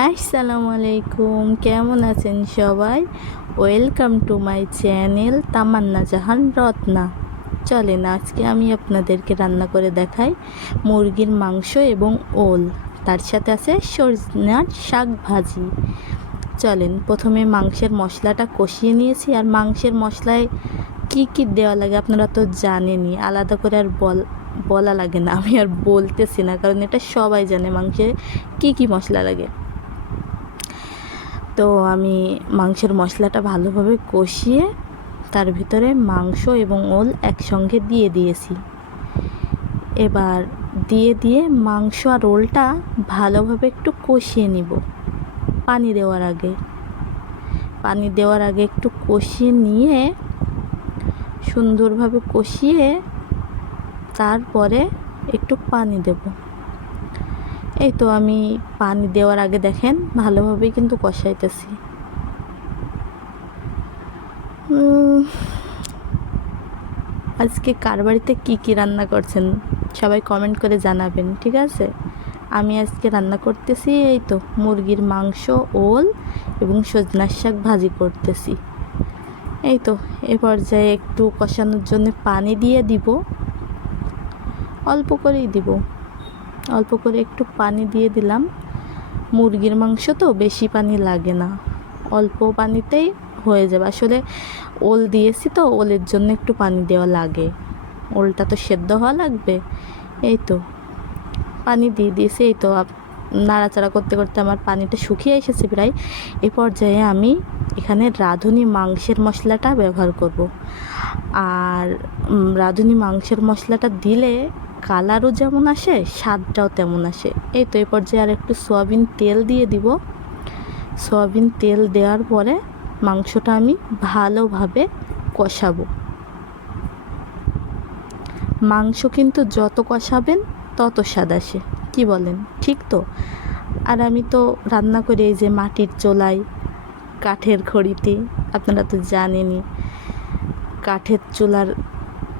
আসসালামু আলাইকুম, কেমন আছেন সবাই? ওয়েলকাম টু মাই চ্যানেল তামান্না জাহান রত্না। চলেন আজকে আমি আপনাদেরকে রান্না করে দেখাই মুরগির মাংস এবং ওল, তার সাথে আছে সজনার শাক ভাজি। চলেন প্রথমে মাংসের মশলাটা কষিয়ে নিয়েছি। আর মাংসের মশলায় কি কি দেওয়া লাগে আপনারা তো জানেনই, আলাদা করে আর বলা লাগে না, আমি আর বলতেছি না, কারণ এটা সবাই জানে মাংসে কি কি মশলা লাগে। তো আমি মাংসের মশলাটা ভালোভাবে কষিয়ে তার ভিতরে মাংস এবং ওল একসঙ্গে দিয়ে দিয়েছি। এবার দিয়ে মাংস আর ওলটা ভালোভাবে একটু কষিয়ে নিব। পানি দেওয়ার আগে একটু কষিয়ে নিয়ে সুন্দরভাবে কষিয়ে তারপরে একটু পানি দেব। এই তো আমি পানি দেওয়ার আগে দেখেন ভালোভাবেই কিন্তু কষাইতেছি। আজকে কার বাড়িতে কী কী রান্না করছেন সবাই কমেন্ট করে জানাবেন, ঠিক আছে? আমি আজকে রান্না করতেছি এই তো মুরগির মাংস, ওল এবং সজনার শাক ভাজি করতেছি। এই তো এ পর্যায়ে একটু কষানোর জন্য পানি দিয়ে দিব, অল্প করেই দিব, অল্প করে একটু পানি দিয়ে দিলাম। মুরগির মাংস তো বেশি পানি লাগে না, অল্প পানিতেই হয়ে যাবে। আসলে ওল দিয়েছি তো, ওলের জন্য একটু পানি দেওয়া লাগে, ওলটা তো সেদ্ধ হওয়া লাগবে। এই তো পানি দিয়ে দিয়েছি। এই তো নাড়াচাড়া করতে করতে আমার পানিটা শুকিয়ে এসেছে প্রায়। এ পর্যায়ে আমি এখানে রাঁধুনি মাংসের মশলাটা ব্যবহার করব। আর রাঁধুনি মাংসের মশলাটা দিলে কালারও যেমন আসে, স্বাদটাও তেমন আসে। এই তো এই পর্যায়ে আর একটু সয়াবিন তেল দিয়ে দিব। সয়াবিন তেল দেওয়ার পরে মাংসটা আমি ভালোভাবে কষাবো। মাংস কিন্তু যত কষাবেন তত স্বাদ আসে, কি বলেন? ঠিক তো? আর আমি তো রান্না করি এই যে মাটির চুলায়, কাঠের খড়িতে। আপনারা তো জানেনই কাঠের চুলার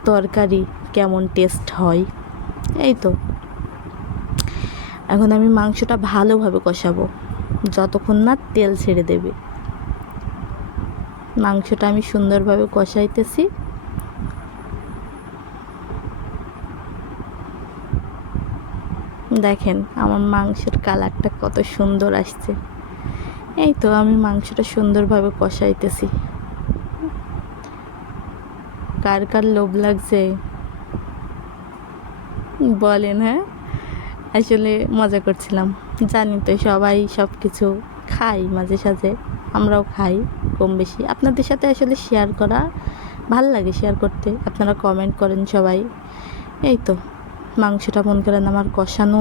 তরকারি কেমন টেস্ট হয়। এই তো এখন আমি মাংসটা ভালোভাবে কষাবো যতক্ষণ না তেল ছেড়ে দেবে। মাংসটা আমি সুন্দরভাবে কষাইতেছি। দেখেন আমার মাংসের কালারটা কত সুন্দর আসছে। এই তো আমি মাংসটা সুন্দরভাবে কষাইতেছি। কার কার লোভ লাগছে বলেন? হ্যাঁ, আসলে মজা করছিলাম। জানি তো সবাই সব কিছু খাই, মাঝে সাঝে আমরাও খাই কম বেশি। আপনাদের সাথে আসলে শেয়ার করা ভাল লাগে, শেয়ার করতে। আপনারা কমেন্ট করেন সবাই। এই তো মাংসটা মন করেন আমার কষানো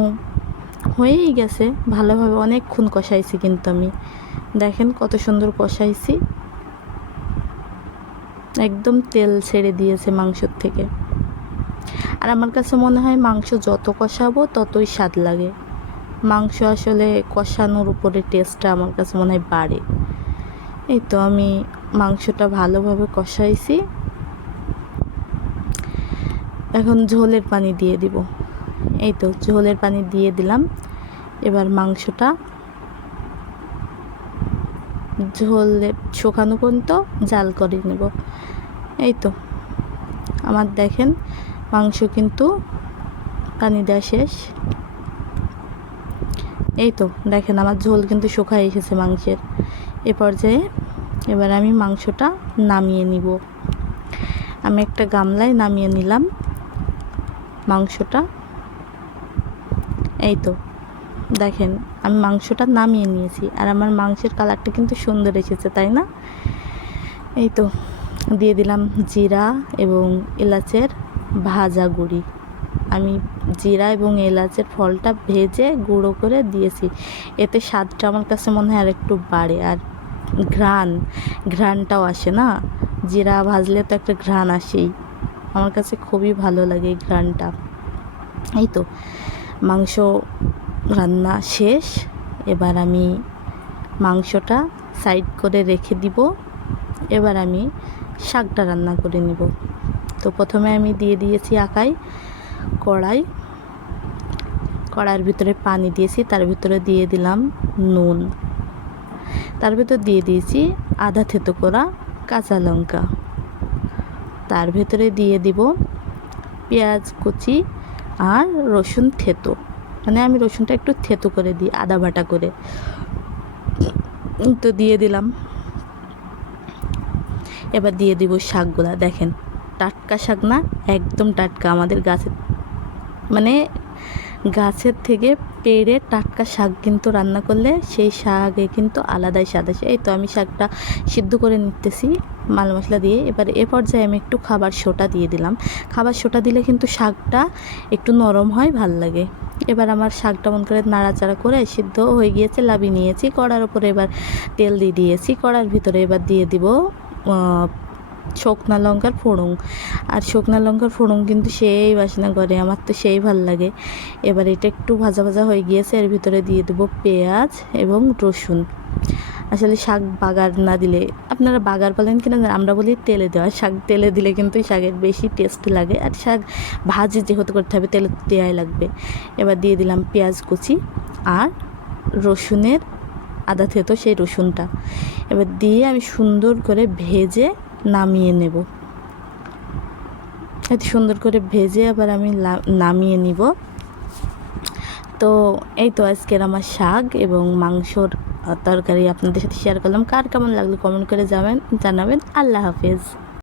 হয়েই গেছে ভালোভাবে, অনেকক্ষণ কষাইছি কিন্তু আমি। দেখেন কত সুন্দর কষাইছি, একদম তেল ছেড়ে দিয়েছে মাংসর থেকে। আর আমার কাছে মনে হয় মাংস যত কষাবো ততই স্বাদ লাগে। মাংস আসলে কষানোর উপরে টেস্টটা আমার কাছে মনে হয় বাড়ে। এই তো আমি মাংসটা ভালোভাবে কষাইছি। এখন ঝোলের পানি দিয়ে দিব। এই তো ঝোলের পানি দিয়ে দিলাম। এবার মাংসটা ঝোলে শুকানো পর্যন্ত জাল করে নেব। এই তো আমার দেখেন মাংস কিন্তু পানি দেওয়া শেষ। এই তো দেখেন আমার ঝোল কিন্তু শুকায় এসেছে মাংসের। এ পর্যায়ে এবার আমি মাংসটা নামিয়ে নিব। আমি একটা গামলায় নামিয়ে নিলাম মাংসটা। এই তো দেখেন আমি মাংসটা নামিয়ে নিয়েছি। আর আমার মাংসের কালারটা কিন্তু সুন্দর এসেছে, তাই না? এই তো দিয়ে দিলাম জিরা এবং এলাচের ভাজা গুঁড়ি। আমি জিরা এবং এলাচের ফলটা ভেজে গুঁড়ো করে দিয়েছি। এতে স্বাদটা আমার কাছে মনে হয় আর একটু বাড়ে। আর ঘ্রাণটাও আসে না, জিরা ভাজলে তো একটা ঘ্রাণ আসেই। আমার কাছে খুবই ভালো লাগে এই ঘ্রাণটা। এই তো মাংস রান্না শেষ। এবার আমি মাংসটা সাইড করে রেখে দিব। এবার আমি শাকটা রান্না করে নিব। তো প্রথমে আমি দিয়ে দিয়েছি কড়াই। কড়াইয়ের ভিতরে পানি দিয়েছি, তার ভিতরে দিয়ে দিলাম নুন, তার ভিতর দিয়ে দিয়েছি আধা থেতো করা কাঁচা লঙ্কা, তার ভিতরে দিয়ে দিব পেঁয়াজ কুচি আর রসুন থেতো, মানে আমি রসুনটা একটু থেতো করে দিই আদা বাটা করে, তো দিয়ে দিলাম। এবার দিয়ে দিব শাকগুলা, দেখেন টাটকা শাক না, একদম টাটকা, আমাদের গাছের মানে গাছের থেকে পেড়ে টাটকা শাক কিন্তু রান্না করলে সেই শাকে কিন্তু আলাদাই স্বাদ আসে। এই তো আমি শাকটা সিদ্ধ করে নিতেছি মাল মশলা দিয়ে। এবার এ পর্যায়ে আমি একটু খাবার সোটা দিয়ে দিলাম, খাবার সোটা দিলে কিন্তু শাকটা একটু নরম হয়, ভাল লাগে। এবার আমার শাকটা মন করে নাড়াচাড়া করে সিদ্ধ হয়ে গিয়েছে, লাভিয়ে নিয়েছি কড়ার ওপরে, এবার তেল দিয়ে দিয়েছি কড়ার ভিতরে। এবার দিয়ে দিব শুকনো লঙ্কার ফোড়ন, আর শুকনো লঙ্কার ফোড়ন কিন্তু সেই বাসনা করে, আমার তো সেই ভাল লাগে। এবার এটা একটু ভাজা ভাজা হয়ে গিয়েছে, এর ভিতরে দিয়ে দেবো পেঁয়াজ এবং রসুন। আসলে শাক বাগার না দিলে, আপনারা বাগার বলেন কিনা আমরা বলি তেলে দেওয়া, শাক তেলে দিলে কিন্তু শাকের বেশি টেস্ট লাগে, আর শাক ভাজি যেহেতু করতে হবে তেলে দেওয়াই লাগবে। এবার দিয়ে দিলাম পেঁয়াজ কুচি আর রসুনের আদা থেতো সেই রসুনটা, এবার দিয়ে আমি সুন্দর করে ভেজে নামিয়ে নেব। এত সুন্দর করে ভেজে আবার আমি নামিয়ে নিব। তো এই তো আজকের আমার শাক এবং মাংসর তরকারি আপনাদের সাথে শেয়ার করলাম। কার কেমন লাগলো কমেন্ট করে জানাবেন। আল্লাহ হাফেজ।